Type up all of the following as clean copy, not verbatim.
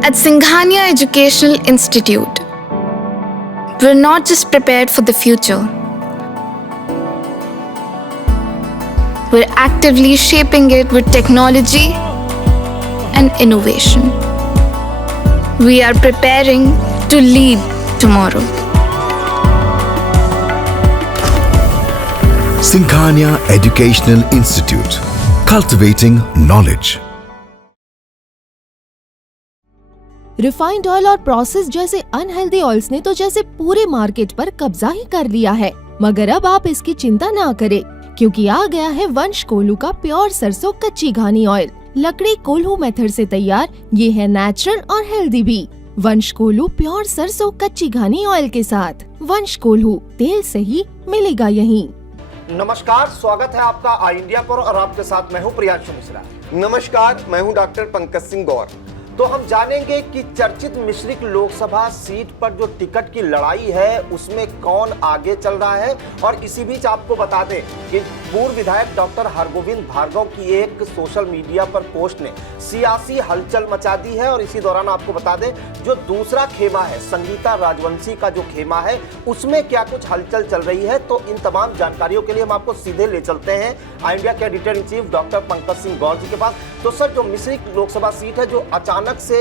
At Singhania Educational Institute, we're not just prepared for the future, we're actively shaping it with technology and innovation. We are preparing to lead tomorrow. Singhania Educational Institute, cultivating knowledge. Refined oil और process जैसे unhealthy oils ने तो जैसे पूरे market पर कब्जा ही कर लिया है, मगर अब आप इसकी चिंता ना करें, क्योंकि आ गया है वंश कोल्हू का प्योर सरसों कच्ची घानी ऑयल। लकड़ी कोल्हू मेथड से तैयार ये है नेचुरल और हेल्दी भी। वंश कोल्हू प्योर सरसों कच्ची घानी ऑयल के साथ। वंश कोल्हू, तेल सही मिलेगा यहीं। नमस्कार, स्वागत है आपका आई इंडिया पर और आपके साथ मैं हूं प्रियांशु मिश्रा। नमस्कार, मैं हूं डॉक्टर पंकज सिंह गौर। तो हम जानेंगे कि चर्चित मिश्रिक लोकसभा सीट पर जो टिकट की लड़ाई है उसमें कौन आगे चल रहा है। और इसी बीच आपको बता दें कि पूर्व विधायक डॉक्टर हरगोविंद भार्गव की एक सोशल मीडिया पर पोस्ट ने सियासी हलचल मचा दी है। और इसी दौरान आपको बता दें जो दूसरा खेमा है, संगीता राजवंशी का जो खेमा है, उसमें क्या कुछ हलचल चल रही है। तो इन तमाम जानकारियों के लिए हम आपको सीधे ले चलते हैं आई इंडिया के editor in chief doctor Pankaj Singh Gaur ji के पास। तो सर, जो मिश्रिक लोकसभा सीट है जो अचानक से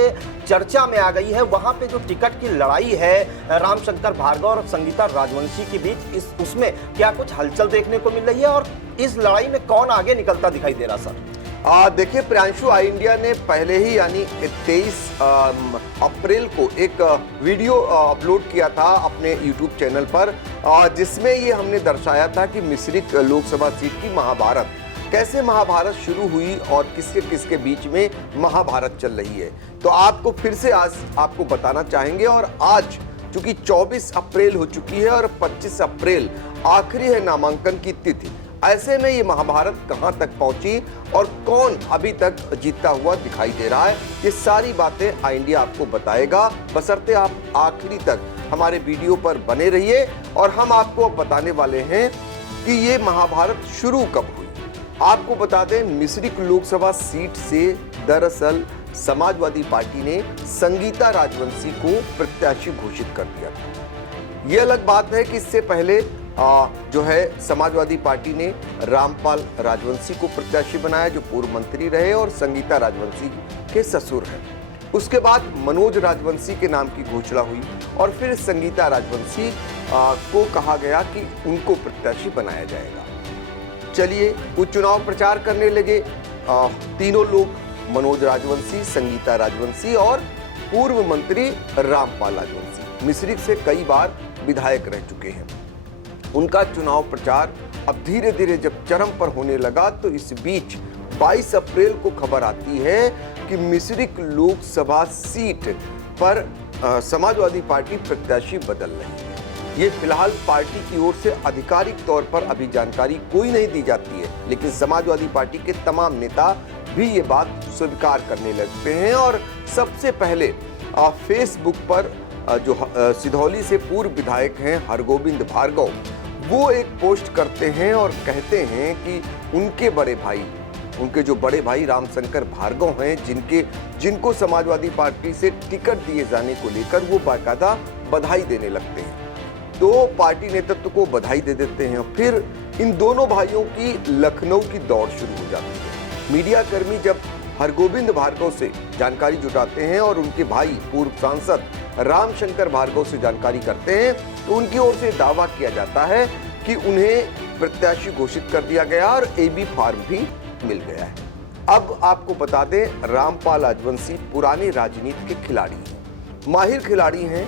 चर्चा में आ गई है, वहां पे जो टिकट की लड़ाई है रामशंकर भार्गव और संगीता राजवंशी के बीच, उसमें क्या कुछ हलचल देखने को मिल रही है और इस लड़ाई में कौन आगे निकलता दिखाई दे रहा सर? देखिए प्रियांशु, आई इंडिया ने पहले ही यानी 23 अप्रैल को एक वीडियो अपलोड किया था अपने यूट्यूब चैनल पर, जिसमें ये हमने दर्शाया था कि मिश्रिक लोकसभा सीट की महाभारत, कैसे महाभारत शुरू हुई और किसके किसके बीच में महाभारत चल रही है। तो आपको फिर से आज आपको बताना चाहेंगे। और आज चूंकि 24 अप्रैल हो चुकी है और 25 अप्रैल आखिरी है नामांकन की तिथि, ऐसे में ये महाभारत कहां तक पहुंची और कौन अभी तक जीतता हुआ दिखाई दे रहा है, ये सारी बातें आई इंडिया आपको बताएगा, बशर्ते आप आखिरी तक हमारे वीडियो पर बने रहिए। और हम आपको अब बताने वाले हैं कि ये महाभारत शुरू कब हुई। आपको बता दें, मिश्रिक लोकसभा सीट से दरअसल समाजवादी पार्टी ने संगीता राजवंशी को प्रत्याशी घोषित कर दिया था। यह अलग बात है कि इससे पहले जो है समाजवादी पार्टी ने रामपाल राजवंशी को प्रत्याशी बनाया, जो पूर्व मंत्री रहे और संगीता राजवंशी के ससुर हैं। उसके बाद मनोज राजवंशी के नाम की घोषणा हुई और फिर संगीता राजवंशी को कहा गया कि उनको प्रत्याशी बनाया जाएगा। चलिए, वो चुनाव प्रचार करने लगे। तीनों लोग, मनोज राजवंशी, संगीता राजवंशी और पूर्व मंत्री रामपाल राजवंशी, मिश्रिक से कई बार विधायक रह चुके हैं। उनका चुनाव प्रचार अब धीरे धीरे जब चरम पर होने लगा, तो इस बीच 22 अप्रैल को खबर आती है कि मिश्रिक लोकसभा सीट पर समाजवादी पार्टी प्रत्याशी बदल रही है। ये फिलहाल पार्टी की ओर से आधिकारिक तौर पर अभी जानकारी कोई नहीं दी जाती है, लेकिन समाजवादी पार्टी के तमाम नेता भी ये बात स्वीकार करने लगते हैं। और सबसे पहले फेसबुक पर जो सिधौली से पूर्व विधायक हैं हरगोविंद भार्गव, वो एक पोस्ट करते हैं और कहते हैं कि उनके बड़े भाई, उनके जो बड़े भाई रामशंकर भार्गव हैं, जिनको समाजवादी पार्टी से टिकट दिए जाने को लेकर वो बाकायदा बधाई देने लगते हैं। तो पार्टी नेतृत्व को बधाई दे देते हैं। फिर इन दोनों भाइयों की लखनऊ की दौड़ शुरू हो जाती है। मीडिया कर्मी जब हरगोविंद भार्गव से जानकारी जुटाते हैं और उनके भाई पूर्व सांसद रामशंकर भार्गव से जानकारी करते हैं, तो उनकी ओर से दावा किया जाता है कि उन्हें प्रत्याशी घोषित कर दिया गया और एबी फॉर्म भी मिल गया है। अब आपको बता दें, रामपाल राजवंशी पुराने राजनीति के खिलाड़ी हैं, माहिर खिलाड़ी हैं।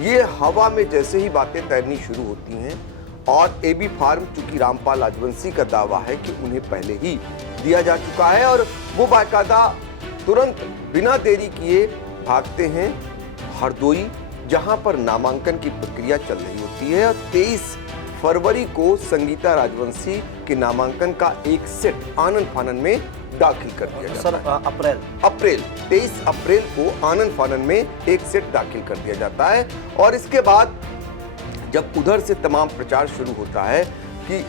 ये हवा में जैसे ही बातें तैरनी शुरू होती हैं और एबी फॉर्म, चूंकि रामपाल राजवंशी का दावा है कि उन्हें पहले ही दिया जा चुका है, और वो बाकायदा तुरंत बिना देरी किए भागते हैं हरदोई, जहां पर नामांकन की प्रक्रिया चल रही होती है। और 23 फरवरी को संगीता राजवंशी के नामांकन का एक सेट आनन फानन में दाखिल कर दिया जाता है। अप्रैल 23 अप्रैल को आनन फानन में एक सेट दाखिल कर दिया जाता है। और इसके बाद जब उधर से तमाम प्रचार शुरू होता है कि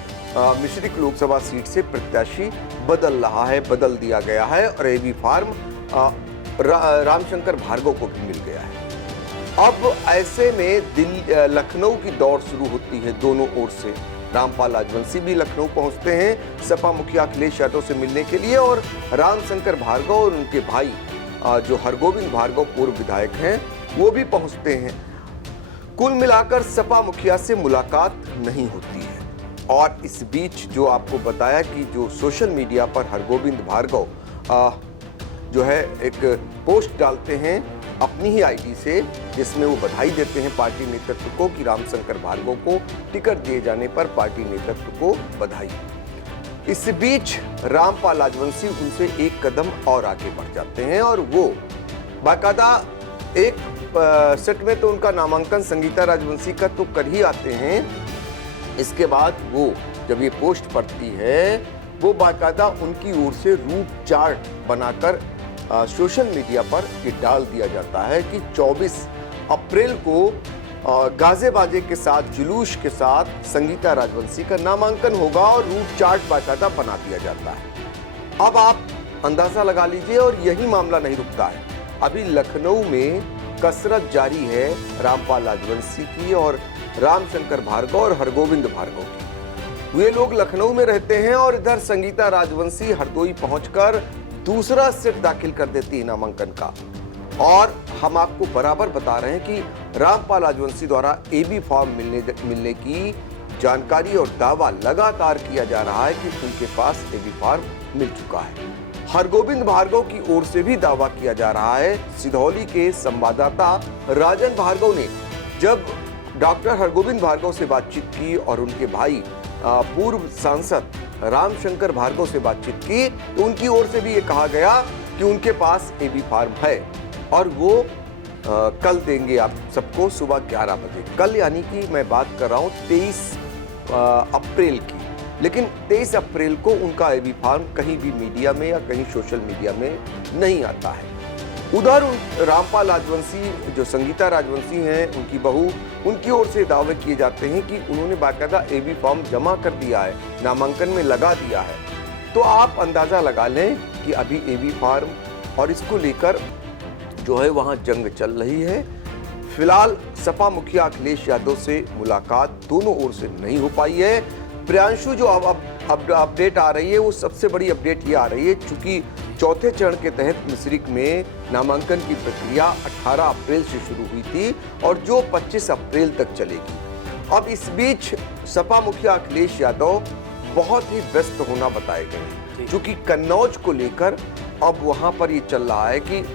मिश्रिक लोकसभा सीट से प्रत्याशी बदल रहा है, बदल दिया गया है और एबी फॉर्म रामशंकर भार्गव को भी मिल गया है। अब ऐसे में लखनऊ की दौड़ शुरू होती है दोनों ओर से। रामपाल लाजवंशी भी लखनऊ पहुंचते हैं सपा मुखिया अखिलेश यादव से मिलने के लिए, और रामशंकर भार्गव और उनके भाई जो हरगोविंद भार्गव पूर्व विधायक हैं वो भी पहुंचते हैं। कुल मिलाकर सपा मुखिया से मुलाकात नहीं होती है। और इस बीच जो आपको बताया कि जो सोशल मीडिया पर हरगोविंद भार्गव जो है एक पोस्ट डालते हैं अपनी ही आईडी से, जिसमें वो बधाई देते हैं पार्टी नेतृत्व को कि रामशंकर भार्गव को टिकट दिए जाने पर पार्टी नेतृत्व को बधाई। इस बीच रामपाल लाजवंशी उनसे एक कदम और आगे बढ़ जाते हैं और वो बाकायदा एक सेट में तो उनका नामांकन संगीता राजवंशी का तो कर ही आते हैं। इसके बाद वो जब ये पोस्ट पड़ती है वो बाकायदा उनकी ओर से रूट चार्ट बनाकर सोशल मीडिया पर ये डाल दिया जाता है कि 24 अप्रैल को गाजे बाजे के साथ जुलूस के साथ संगीता राजवंशी का नामांकन होगा और रूट चार्ट बाकायदा बना दिया जाता है। अब आप अंदाजा लगा लीजिए, और यही मामला नहीं रुकता है। अभी लखनऊ में कसरत जारी है रामपाल लाजवंशी की और रामशंकर भार्गव और हरगोविंद भार्गव की। वे लोग लखनऊ में रहते हैं और इधर संगीता राजवंशी हरदोई पहुंचकर दूसरा सेट दाखिल कर देती है नामांकन का। और हम आपको बराबर बता रहे हैं कि रामपाल लाजवंशी द्वारा एबी फॉर्म मिलने की जानकारी और दावा लगातार किया जा रहा है कि उनके पास एबी फॉर्म मिल चुका है। हरगोविंद भार्गव की ओर से भी दावा किया जा रहा है। सिधौली के संवाददाता राजन भार्गव ने जब डॉक्टर हरगोविंद भार्गव से बातचीत की और उनके भाई पूर्व सांसद रामशंकर भार्गव से बातचीत की, तो उनकी ओर से भी ये कहा गया कि उनके पास एबी फॉर्म है और वो कल देंगे आप सबको सुबह 11 बजे। कल यानी कि मैं बात कर रहा हूँ 23 अप्रैल की। लेकिन 23 अप्रैल को उनका एबी फॉर्म कहीं भी मीडिया में या कहीं सोशल मीडिया में नहीं आता है। उधर रामपाल लाजवंशी जो संगीता राजवंशी हैं उनकी बहू, उनकी ओर से दावे किए जाते हैं कि उन्होंने बाकायदा एबी फॉर्म जमा कर दिया है, नामांकन में लगा दिया है। तो आप अंदाजा लगा लें कि अभी एबी फॉर्म और इसको लेकर जो है वहां जंग चल रही है। फिलहाल सपा मुखिया अखिलेश यादव से मुलाकात दोनों ओर से नहीं हो पाई है। प्रियांशु जो अब अपडेट आ रही है वो सबसे बड़ी अपडेट ये आ रही है, चूंकि चौथे चरण के तहत मिश्रिक में नामांकन की प्रक्रिया 18 अप्रैल से शुरू हुई थी और जो 25 अप्रैल तक चलेगी। अब इस बीच सपा मुखिया अखिलेश यादव बहुत ही व्यस्त होना बताए गए, क्योंकि कन्नौज को लेकर अब वहां पर ये चल रहा है कि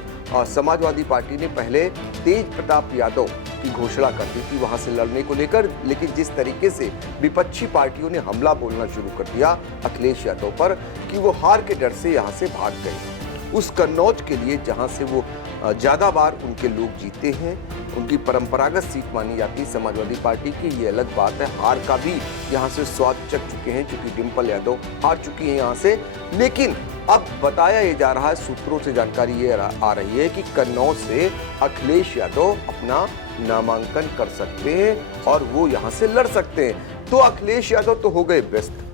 समाजवादी पार्टी ने पहले तेज प्रताप यादव की घोषणा कर दी थी वहां से लड़ने को लेकर, लेकिन जिस तरीके से विपक्षी पार्टियों ने हमला बोलना शुरू कर दिया अखिलेश यादव पर कि वो हार के डर से यहां से भाग गए। उस कन्नौज के लिए जहां से वो ज्यादा बार उनके लोग जीते हैं, उनकी परंपरागत सीट मानी जाती है समाजवादी पार्टी की, ये अलग बात है। हार का भी यहाँ से स्वाद चख चुके हैं, क्योंकि डिम्पल यादव हार चुकी है यहाँ से। लेकिन अब बताया ये जा रहा है, सूत्रों से जानकारी ये आ रही है कि कन्नौज से अखिलेश यादव अपना नामांकन कर सकते हैं और वो यहाँ से लड़ सकते हैं। तो अखिलेश यादव तो हो गए व्यस्त।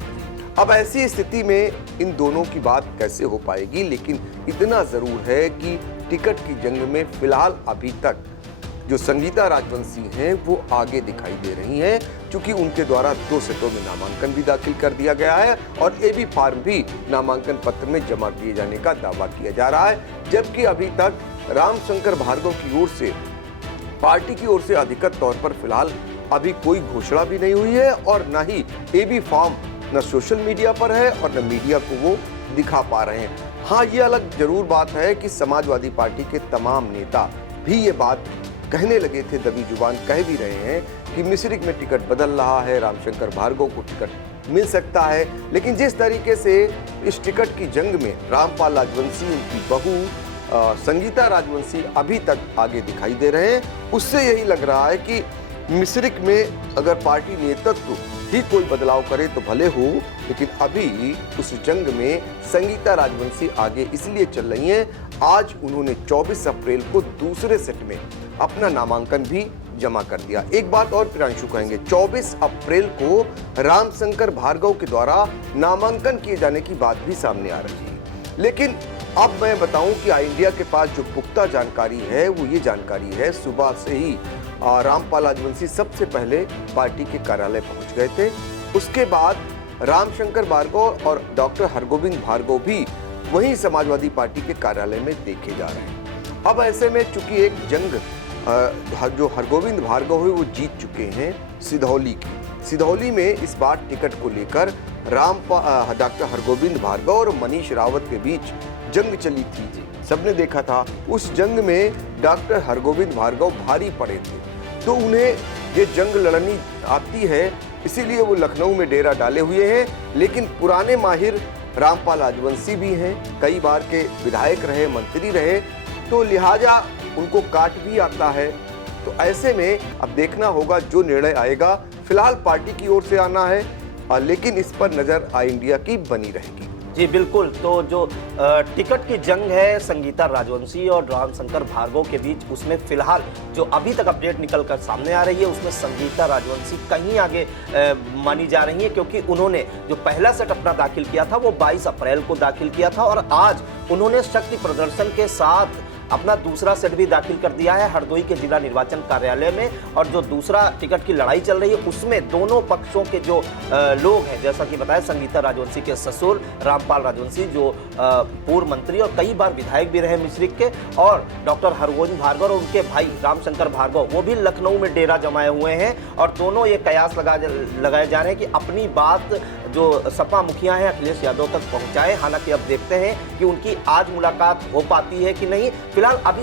अब ऐसी स्थिति में इन दोनों की बात कैसे हो पाएगी, लेकिन इतना जरूर है कि टिकट की जंग में फिलहाल अभी तक जो संगीता राजवंशी हैं वो आगे दिखाई दे रही हैं, क्योंकि उनके द्वारा 2 सेटों में नामांकन भी दाखिल कर दिया गया है और एबी फॉर्म भी नामांकन पत्र में जमा किए जाने का दावा किया जा रहा है। जबकि अभी तक रामशंकर भार्गव की ओर से, पार्टी की ओर से अधिकृत तौर पर फिलहाल अभी कोई घोषणा भी नहीं हुई है और न ही एबी फॉर्म न सोशल मीडिया पर है और न मीडिया को वो दिखा पा रहे हैं। हाँ, ये अलग जरूर बात है कि समाजवादी पार्टी के तमाम नेता भी ये बात कहने लगे थे, दबी जुबान कह भी रहे हैं कि मिश्रिक में टिकट बदल रहा है, रामशंकर भार्गव को टिकट मिल सकता है। लेकिन जिस तरीके से इस टिकट की जंग में रामपाल लाजवंशी, उनकी बहू संगीता राजवंशी अभी तक आगे दिखाई दे रहे हैं, उससे यही लग रहा है कि मिश्रिक में अगर पार्टी नेतृत्व ही कोई बदलाव करे तो भले हो, लेकिन अभी उस जंग में संगीता राजवंशी आगे इसलिए चल रही हैं। आज उन्होंने 24 अप्रैल को दूसरे सेट में अपना नामांकन भी जमा कर दिया। एक बात और प्रियांशु कहेंगे, 24 अप्रैल को रामशंकर भार्गव के द्वारा नामांकन किए जाने की बात भी सामने आ रही है, लेकिन अब मैं बताऊं कि आई इंडिया के पास जो पुख्ता जानकारी है वो ये जानकारी है, सुबह से ही रामपाल राजवंशी सबसे पहले पार्टी के कार्यालय पहुंच गए थे। उसके बाद रामशंकर भार्गव और डॉक्टर हरगोविंद भार्गव भी वहीं समाजवादी पार्टी के कार्यालय में देखे जा रहे हैं। अब ऐसे में चूंकि एक जंग जो हरगोविंद भार्गव है वो जीत चुके हैं सिधौली में इस बार टिकट को लेकर डॉक्टर हरगोविंद भार्गव और मनीष रावत के बीच जंग चली थी, सबने देखा था। उस जंग में डॉक्टर हरगोविंद भार्गव भारी पड़े थे, तो उन्हें ये जंग लड़नी आती है, इसीलिए वो लखनऊ में डेरा डाले हुए हैं। लेकिन पुराने माहिर रामपाल राजवंशी भी हैं, कई बार के विधायक रहे, मंत्री रहे, तो लिहाजा उनको काट भी आता है। तो ऐसे में अब देखना होगा जो निर्णय आएगा। फिलहाल पार्टी की ओर से आना है, लेकिन इस पर नजर आई इंडिया की बनी रहेगी। जी बिल्कुल, तो जो टिकट की जंग है संगीता राजवंशी और रामशंकर भार्गव के बीच, उसमें फिलहाल जो अभी तक अपडेट निकल कर सामने आ रही है उसमें संगीता राजवंशी कहीं आगे मानी जा रही है, क्योंकि उन्होंने जो पहला सेट अपना दाखिल किया था वो 22 अप्रैल को दाखिल किया था और आज उन्होंने शक्ति प्रदर्शन के साथ अपना दूसरा सेट भी दाखिल कर दिया है हरदोई के जिला निर्वाचन कार्यालय में। और जो दूसरा टिकट की लड़ाई चल रही है उसमें दोनों पक्षों के जो लोग हैं, जैसा कि बताया संगीता राजवंशी के ससुर रामपाल राजवंशी जो पूर्व मंत्री और कई बार विधायक भी रहे मिश्रिक के, और डॉक्टर हरगोविंद भार्गव और उनके भाई रामशंकर भार्गव वो भी लखनऊ में डेरा जमाए हुए हैं। और दोनों ये कयास लगाए जा रहे हैं कि अपनी बात जो सपा मुखिया हैं अखिलेश यादव तक पहुंचाए। हालांकि अब देखते हैं कि उनकी आज मुलाकात हो पाती है कि नहीं। फिलहाल अभी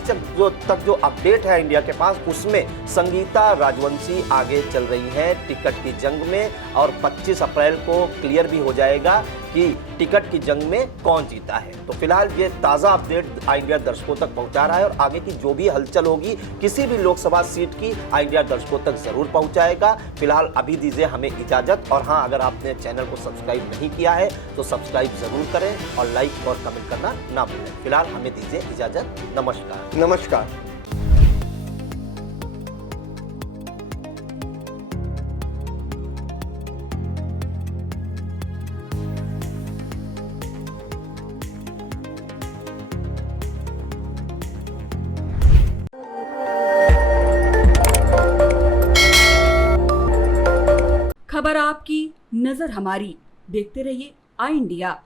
तक जो अपडेट है इंडिया के पास उसमें संगीता राजवंशी आगे चल रही है टिकट की जंग में, और 25 अप्रैल को क्लियर भी हो जाएगा कि टिकट की जंग में कौन जीता है। तो फिलहाल ये ताज़ा अपडेट आई इंडिया दर्शकों तक पहुंचा रहा है और आगे की जो भी हलचल होगी किसी भी लोकसभा सीट की आई इंडिया दर्शकों तक जरूर पहुंचाएगा। फिलहाल अभी दीजिए हमें इजाजत, और हाँ, अगर आपने चैनल को सब्सक्राइब नहीं किया है तो सब्सक्राइब जरूर करें और लाइक और कमेंट करना ना भूलें। फिलहाल हमें दीजिए इजाजत, नमस्कार। नमस्कार। खबर आपकी, नजर हमारी। देखते रहिए आई इंडिया।